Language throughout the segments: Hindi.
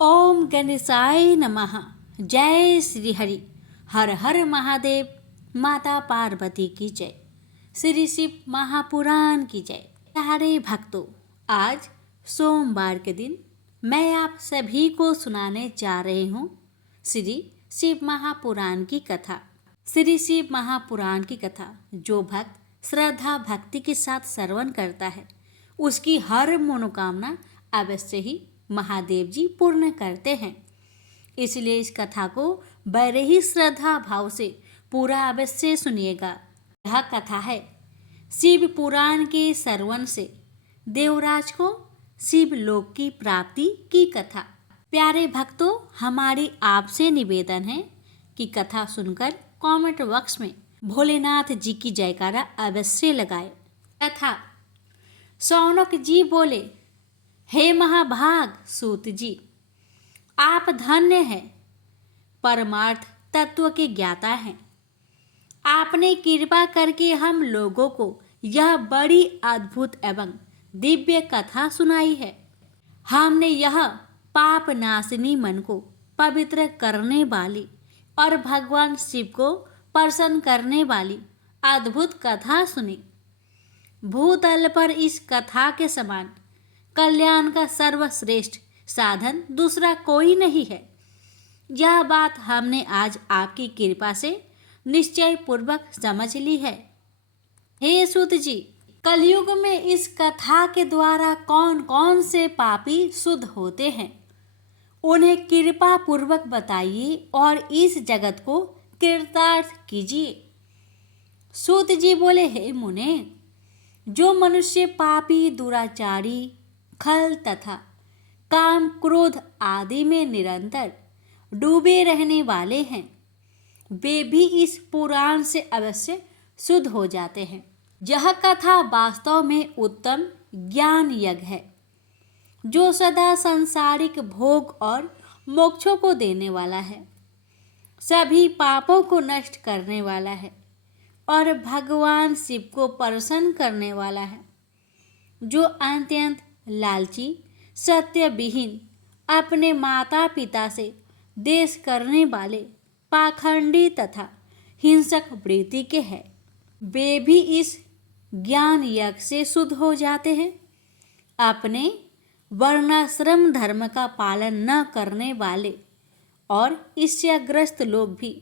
ओम गणेशाय नमः। जय श्री हरि। हर हर महादेव। माता पार्वती की जय। श्री शिव महापुराण की जय। प्यारे भक्तों, आज सोमवार के दिन मैं आप सभी को सुनाने जा रही हूँ श्री शिव महापुराण की कथा। श्री शिव महापुराण की कथा जो भक्त श्रद्धा भक्ति के साथ श्रवण करता है उसकी हर मनोकामना अवश्य ही महादेव जी पूर्ण करते हैं। इसलिए इस कथा को बड़े ही श्रद्धा भाव से पूरा अवश्य सुनिएगा। यह कथा है शिव पुराण के श्रवण से देवराज को शिव लोक की प्राप्ति की कथा। प्यारे भक्तों, हमारी आपसे निवेदन है कि कथा सुनकर कमेंट बॉक्स में भोलेनाथ जी की जयकारा अवश्य लगाए। कथा। शौनक जी बोले, हे महाभाग सूत जी, आप धन्य हैं, परमार्थ तत्व के ज्ञाता हैं। आपने कृपा करके हम लोगों को यह बड़ी अद्भुत एवं दिव्य कथा सुनाई है। हमने यह पाप नाशिनी मन को पवित्र करने वाली और भगवान शिव को प्रसन्न करने वाली अद्भुत कथा सुनी। भूतल पर इस कथा के समान कल्याण का सर्वश्रेष्ठ साधन दूसरा कोई नहीं है। यह बात हमने आज आपकी कृपा से निश्चय पूर्वक समझ ली है। हे सूत जी, कलयुग में इस कथा के द्वारा कौन कौन से पापी शुद्ध होते हैं, उन्हें कृपा पूर्वक बताइए और इस जगत को कृतार्थ कीजिए। सूत जी बोले, हे मुने, जो मनुष्य पापी, दुराचारी, खल तथा काम क्रोध आदि में निरंतर डूबे रहने वाले हैं, वे भी इस पुराण से अवश्य शुद्ध हो जाते हैं। यह कथा वास्तव में उत्तम ज्ञान यज्ञ है जो सदा सांसारिक भोग और मोक्षों को देने वाला है, सभी पापों को नष्ट करने वाला है और भगवान शिव को प्रसन्न करने वाला है। जो अत्यंत लालची, सत्य विहीन, अपने माता पिता से देश करने वाले, पाखंडी तथा हिंसक वृत्ति के हैं, वे भी इस ज्ञान यज्ञ से शुद्ध हो जाते हैं। अपने वर्णाश्रम धर्म का पालन न करने वाले और ईर्ष्याग्रस्त लोग भी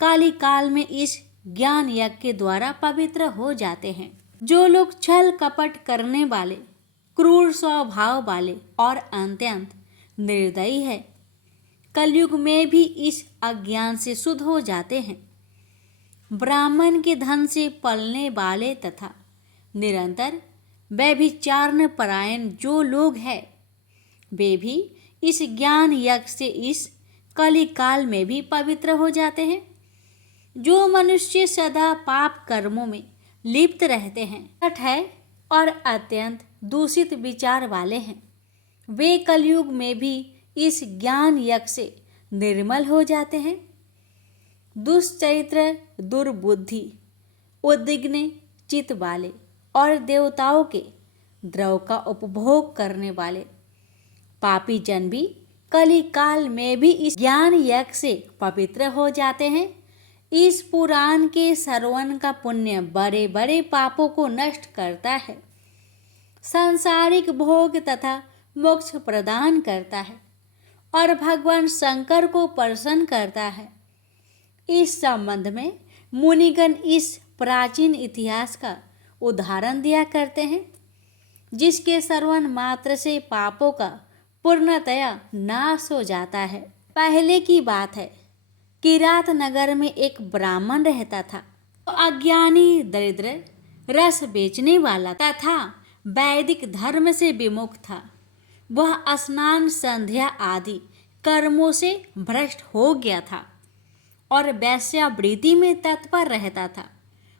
काली काल में इस ज्ञान यज्ञ के द्वारा पवित्र हो जाते हैं। जो लोग छल कपट करने वाले, क्रूर स्वभाव वाले और अत्यंत निर्दयी है, कलयुग में भी इस अज्ञान से शुद्ध हो जाते हैं। ब्राह्मण के धन से पलने वाले तथा निरंतर व्यभिचारण परायण जो लोग हैं, वे भी इस ज्ञान यज्ञ से इस कली काल में भी पवित्र हो जाते हैं। जो मनुष्य सदा पाप कर्मों में लिप्त रहते हैं, कपट है और अत्यंत दूषित विचार वाले हैं, वे कलयुग में भी इस ज्ञान यज्ञ से निर्मल हो जाते हैं। दुष्चरित्र, दुर्बुद्धि, उद्विग्न चित्त वाले और देवताओं के द्रव का उपभोग करने वाले पापी जन भी कली काल में भी इस ज्ञान यज्ञ से पवित्र हो जाते हैं। इस पुराण के श्रवण का पुण्य बड़े बड़े पापों को नष्ट करता है, सांसारिक भोग तथा मोक्ष प्रदान करता है और भगवान शंकर को प्रसन्न करता है। इस संबंध में मुनिगण इस प्राचीन इतिहास का उदाहरण दिया करते हैं, जिसके श्रवण मात्र से पापों का पूर्णतया नाश हो जाता है। पहले की बात है, किरात नगर में एक ब्राह्मण रहता था। तो अज्ञानी, दरिद्र, रस बेचने वाला तथा वैदिक धर्म से विमुख था। वह स्नान, संध्या आदि कर्मों से भ्रष्ट हो गया था और वैश्यावृत्ति में तत्पर रहता था।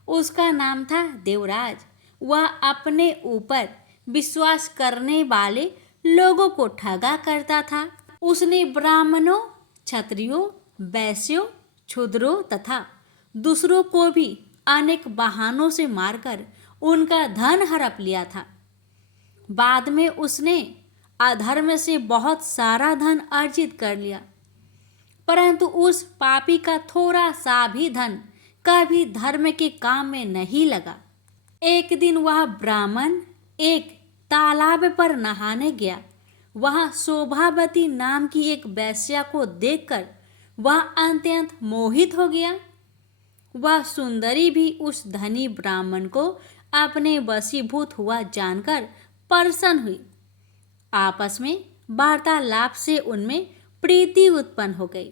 उसका नाम था देवराज। वह अपने ऊपर विश्वास करने वाले लोगों को ठगा करता था। उसने ब्राह्मणों, क्षत्रियों, वैश्यों, क्षुद्रों तथा दूसरों को भी अनेक बहानों से मारकर उनका धन हड़प लिया था। बाद में उसने अधर्म से बहुत सारा धन अर्जित कर लिया, परंतु उस पापी का थोड़ा सा भी धन कभी धर्म के काम में नहीं लगा। एक दिन वह ब्राह्मण एक तालाब पर नहाने गया। वहां शोभावती नाम की एक वेश्या को देखकर वह अत्यंत मोहित हो गया। वह सुंदरी भी उस धनी ब्राह्मण को अपने वशीभूत हुआ जानकर प्रसन्न हुई। आपस में वार्तालाप से उनमें प्रीति उत्पन्न हो गई।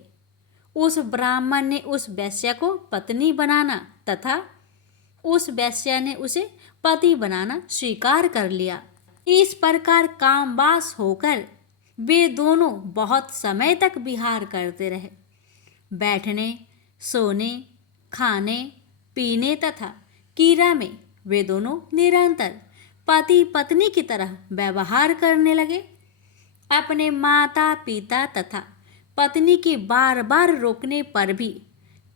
उस ब्राह्मण ने उस वेश्या को पत्नी बनाना तथा उस वेश्या ने उसे पति बनाना स्वीकार कर लिया। इस प्रकार कामवास होकर वे दोनों बहुत समय तक विहार करते रहे। बैठने, सोने, खाने, पीने तथा क्रीड़ा में वे दोनों निरंतर पति पत्नी की तरह व्यवहार करने लगे। अपने माता पिता तथा पत्नी की बार बार रोकने पर भी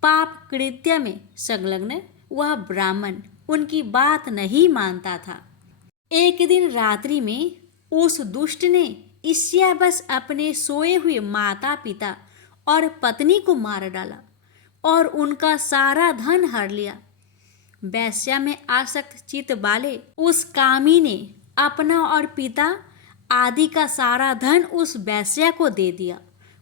पाप कृत्य में संलग्न वह ब्राह्मण उनकी बात नहीं मानता था। एक दिन रात्रि में उस दुष्ट ने ईर्ष्यावश अपने सोए हुए माता पिता और पत्नी को मार डाला और उनका सारा धन हर लिया। वेश्या में आसक्त चित्त वाले उस कामी ने अपना और पिता आदि का सारा धन उस वेश्या को दे दिया।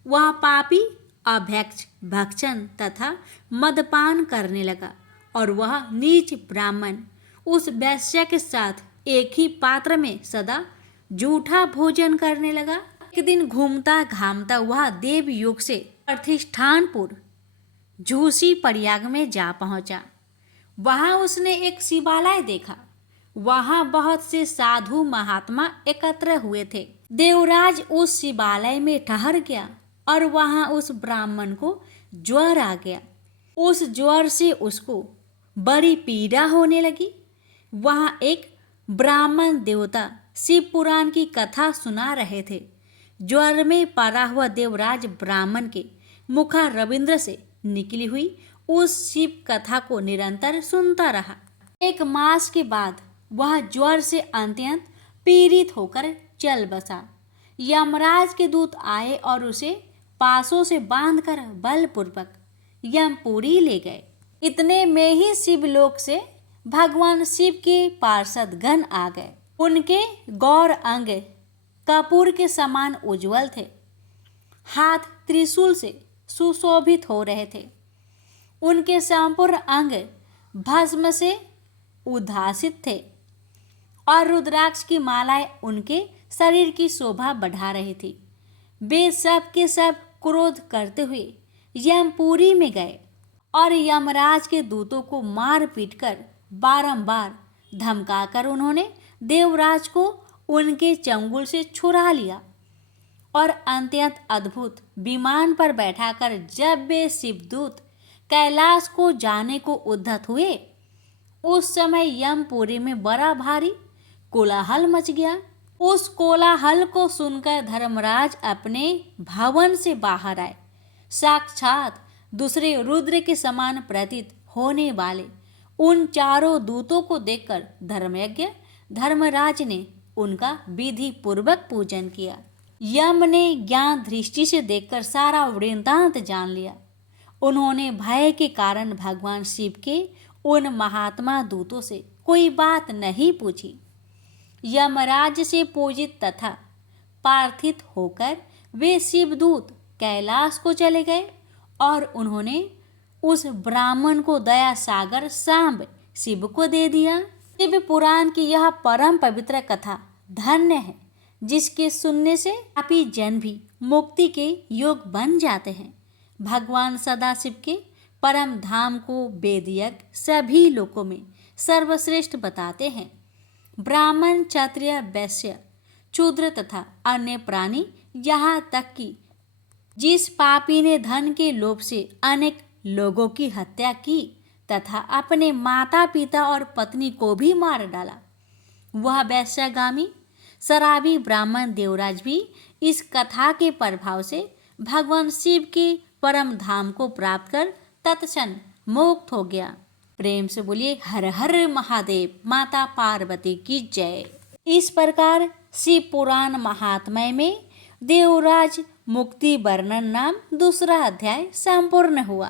वह पापी अभैक्ष भक्षण तथा मदपान करने लगा और वह नीच ब्राह्मण उस वेश्या के साथ एक ही पात्र में सदा जूठा भोजन करने लगा। एक दिन घूमता घामता वह देवयुग से प्रतिष्ठानपुर झूसी प्रयाग में जा पहुंचा। वहां उसने एक शिवालय देखा। वहां बहुत से साधु महात्मा एकत्र हुए थे। देवराज उस शिवालय में ठहर गया और वहां उस ब्राह्मण को ज्वर आ गया। उस ज्वर से उसको बड़ी पीड़ा होने लगी। वहां एक ब्राह्मण देवता शिव पुराण की कथा सुना रहे थे। ज्वर में पड़ा हुआ देवराज ब्राह्मण के मुखा रविंद्र से निकली हुई उस शिव कथा को निरंतर सुनता रहा। एक मास के बाद वह ज्वर से अत्यंत पीड़ित होकर चल बसा। यमराज के दूत आए और उसे पासों से बांधकर बलपूर्वक यमपुरी ले गए। इतने में ही शिवलोक से भगवान शिव के पार्षद गण आ गए। उनके गौर अंग कपूर के समान उज्जवल थे। हाथ त्रिशूल से सुशोभित हो रहे थे। उनके संपूर्ण अंग भस्म से उद्भासित थे और रुद्राक्ष की मालाएं उनके शरीर की शोभा बढ़ा रही थी। वे सब के सब क्रोध करते हुए यमपुरी में गए और यमराज के दूतों को मार पीट कर बारंबार धमकाकर उन्होंने देवराज को उनके चंगुल से छुड़ा लिया और अत्यंत अद्भुत विमान पर बैठाकर जब वे शिवदूत कैलाश को जाने को उद्यत हुए, उस समय यमपुरी में बड़ा भारी कोलाहल मच गया। उस कोलाहल को सुनकर धर्मराज अपने भवन से बाहर आए। साक्षात दूसरे रुद्र के समान प्रतीत होने वाले उन चारों दूतों को देखकर धर्मयज्ञ धर्मराज ने उनका विधि पूर्वक पूजन किया। यम ने ज्ञान दृष्टि से देखकर सारा वृत्तांत जान लिया। उन्होंने भय के कारण भगवान शिव के उन महात्मा दूतों से कोई बात नहीं पूछी। यमराज से पूजित तथा प्रार्थित होकर वे शिवदूत कैलाश को चले गए और उन्होंने उस ब्राह्मण को दया सागर सांब शिव को दे दिया। शिव पुराण की यह परम पवित्र कथा धन्य है, जिसके सुनने से पापी जन भी मुक्ति के योग बन जाते हैं। भगवान सदाशिव के परम धाम को वेदयज्ञ सभी लोकों में सर्वश्रेष्ठ बताते हैं। ब्राह्मण, क्षत्रिय, वैश्य, शूद्र तथा अन्य प्राणी, यहाँ तक कि जिस पापी ने धन के लोभ से अनेक लोगों की हत्या की तथा अपने माता पिता और पत्नी को भी मार डाला, वह वैश्यगामी शराबी ब्राह्मण देवराज भी इस कथा के प्रभाव से भगवान शिव के परम धाम को प्राप्त कर तत्क्षण मुक्त हो गया। प्रेम से बोलिए हर हर महादेव, माता पार्वती की जय। इस प्रकार शिव पुराण महात्म्य में देवराज मुक्ति वर्णन नाम दूसरा अध्याय संपूर्ण हुआ।